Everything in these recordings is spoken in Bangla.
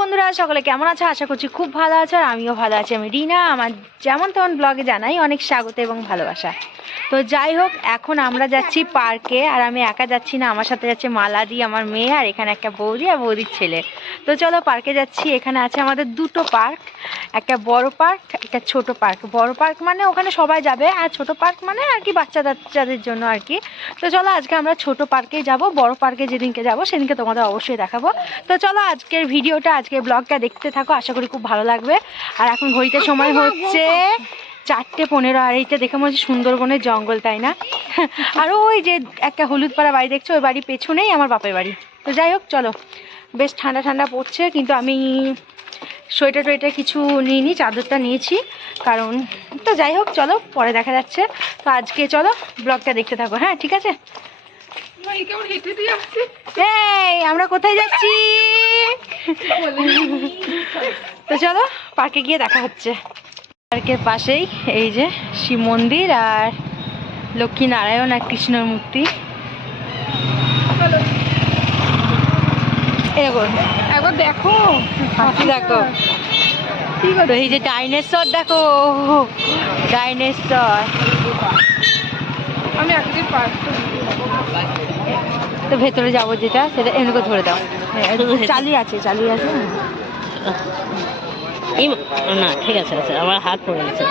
বন্ধুরা, সকলে কেমন আছো? আশা করছি খুব ভালো আছো আর আমিও ভালো আছি। আমি রিনা, আমার যেমন তেমন ব্লগে জানাই অনেক স্বাগত এবং ভালোবাসা। তো যাই হোক, এখন আমরা যাচ্ছি পার্কে আর আমি একা যাচ্ছি না, আমার সাথে যাচ্ছে মালাদি, আমার মেয়ে আর এখানে একটা বৌদি আর বৌদির ছেলে। তো চলো পার্কে যাচ্ছি, এখানে আছে আমাদের দুটো পার্ক, একটা বড় পার্ক, একটা ছোট পার্ক। বড় পার্ক মানে ওখানে সবাই যাবে আর ছোট পার্ক মানে আর কি বাচ্চা বাচ্চাদের জন্য আর কি। তো চলো আজকে আমরা ছোট পার্কে যাব, বড় পার্কে যেদিনকে যাব সেদিনকে তোমাদের অবশ্যই দেখাবো। তো চলো আজকের ভিডিওটা আজকের ব্লগটা দেখতে থাকো আশা করি খুব ভালো লাগবে। আর এখন ঘড়িতে সময় হচ্ছে চারটে পনেরো আর এইটা দেখে মনে হচ্ছে সুন্দরবনের জঙ্গল তাই না? আর ওই যে একটা হলুদ পাড়া বাড়ি দেখছ ওই বাড়ির পেছনেই আমার বাপের বাড়ি। তো যাই হোক চলো। বেশ ঠান্ডা ঠান্ডা পড়ছে কিন্তু আমি সোয়েটার টোয়েটার কিছু নিইনি চাদরটা নিয়েছি। কারণ তো যাই হোক চলো পরে দেখা যাচ্ছে। তো আজকে চলো ব্লগটা দেখতে থাকো। হ্যাঁ ঠিক আছে? এই আমরা কোথায় যাচ্ছি? তো চলো পার্কে গিয়ে দেখা হচ্ছে। পার্কের পাশেই এই যে শিব মন্দির আর লক্ষ্মী নারায়ণ আর কৃষ্ণর মূর্তি। দেখো এই যে দেখো আমি একদিন পার্কটা তো ভেতরে যাব যেটা সেটা এমনি করে ধরে দাও। চালিয়ে আছে চালিয়ে আছে। না ঠিক আছে আছে আমার হাত পড়ে গেছে।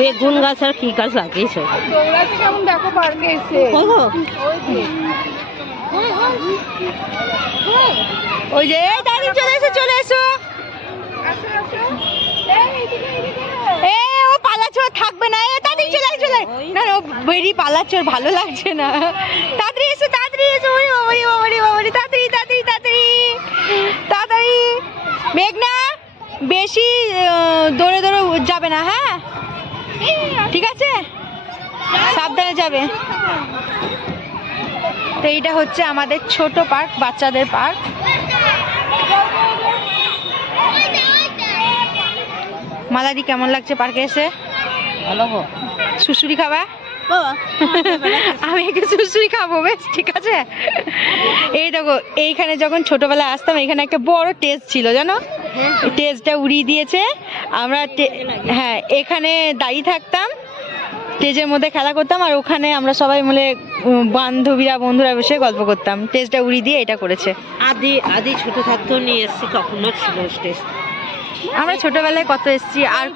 বেগুন গাছ আর কি গাছ লাগিয়েছো? কেমন দেখো পার্কে এসে? ওই যে, এই চলে এসো চলে এসো। এ, ও পালাচ্ছে থাকবে না। এ দাদি চলে চলে না ও বেরি পালাচ্ছে ভালো লাগছে না। তাড়াতাড়ি এসো তাড়াতাড়ি এসো। ওরে বাবারি বাবারি তাড়াতাড়ি তাড়াতাড়ি তাড়াতাড়ি। তাড়াতাড়ি। মেঘনা, বেশি দৌড়ে দৌড়ে যাবে না হ্যাঁ? ঠিক আছে? সাবধানে যাবে। তো এইটা হচ্ছে আমাদের ছোট পার্ক বাচ্চাদের পার্ক। মালাদি কেমন লাগছে পার্কে এসে? ভালো গো। সুসুরি খাবা? আমি একটু সুসুরি খাব বেশ ঠিক আছে? এই দেখো এইখানে যখন ছোটবেলায় আসতাম এখানে একটা বড় টেস্ট ছিল জানো? টেস্টটা উড়িয়ে দিয়েছে। আমরা টে- হ্যাঁ এখানে দাঁড়িয়ে থাকতাম। স্টেজের মধ্যে খেলা করতাম আর ওখানে আমরা সবাই মিলে বান্ধবীরা বন্ধুরা বসে গল্প করতাম। টেস্টটা উড়িয়ে দিয়ে এটা করেছে। আদি আদি ছোট থাকতেও নিয়ে এসছি কখনো ছিল স্টেজ আমরা ছোটবেলায় কত এসেছি আর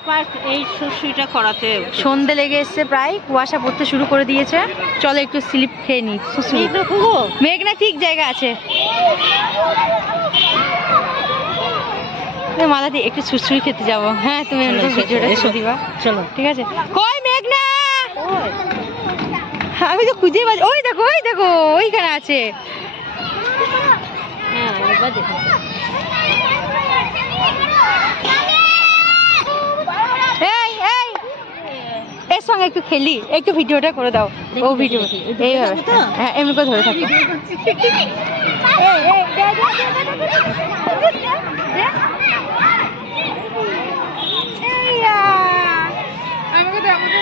এই সুসুইটা করাতে সন্ধে লেগে এসছে প্রায় কুয়াশা পড়তে শুরু করে দিয়েছে। চলো একটু স্লিপ খেয়ে নি গো মেঘনা ঠিক জায়গা আছে। মালাদি একটু সুসুরি খেতে যাব। হ্যাঁ তুমি ভিডিওটা দিবা। চলো। ঠিক আছে। কই মেঘনা? আমি তো খুঁজে পাচ্ছি ওই দেখো ওই দেখো ওইখানে আছে হ্যাঁ একবার দেখো এই এই এর সঙ্গে একটু খেলি একটু ভিডিওটা করে দাও ও ভিডিও। এইভাবে হ্যাঁ এমনি করে ধরে থাকো আমাকে দাও, আমাকে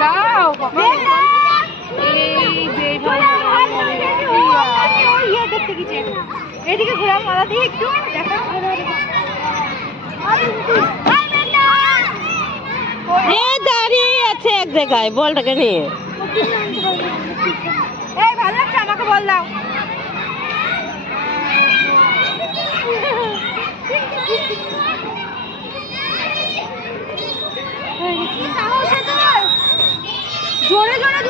দাও। এদিকে ঘোরা মালা দিয়ে একটু দাঁড়িয়ে আছে এক জায়গায়, বলটাকে নিয়ে ভালো লাগছে আমাকে, বল দাও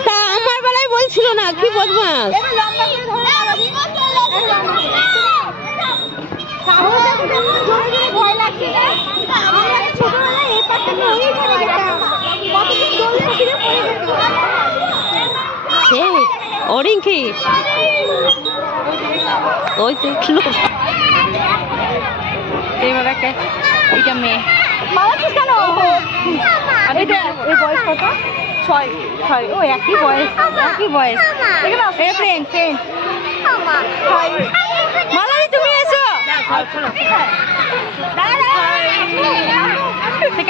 তা আমার বেলায় বলছিল না কি বদমাস? অরিঙ্কি? ওই উঠল। এইভাবে একটা এইটা মেয়ে। মারাচ্ছিস কেন? এটা এর বয়স কত? ছয়। ছয়। ও একই বয়স একই বয়স। এ ফ্রেন্ড ফ্রেন্ড মালারি তুমি এসো।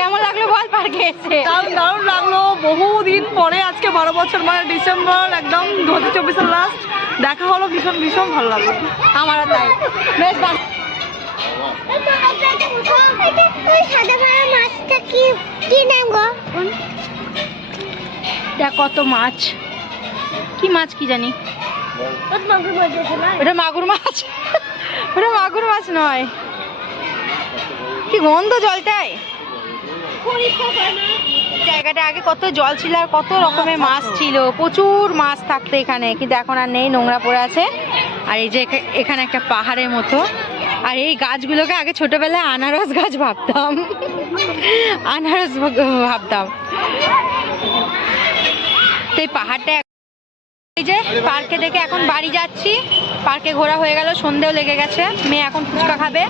কেমন লাগল বল পার্কে এসে? দারুণ লাগল। বহুদিন পরে আজকে বারো বছর মানে ডিসেম্বর একদম দু হাজার চব্বিশের লাস্ট দেখা হলো ভীষণ ভীষণ ভালো লাগল। আমারও তাই বেশ কি নাম গো? দেখ কত মাছ। কি মাছ কি জানি? ওটা মাগুর মাছ। ওটা মাগুর মাছ নয়। কি গন্ধ জলটায়। জায়গাটা আগে কত জল ছিল আর কত রকমের মাছ ছিল। প্রচুর মাছ থাকতো এখানে। কিন্তু এখন আর নেই, নোংরা পড়ে আছে। আর এই যে এখানে একটা পাহাড়ের মতো। আর এই গাছগুলোকে আগে ছোটবেলায় আনারস গাছ ভাবতাম। আনারস ভাবতাম। তো এই পাহাড়টা যে পার্কে দেখে এখন বাড়ি যাচ্ছি। পার্কে ঘোরা হয়ে গেল, সন্ধেও লেগে গেছে। মেয়ে এখন ফুচকা খাবে।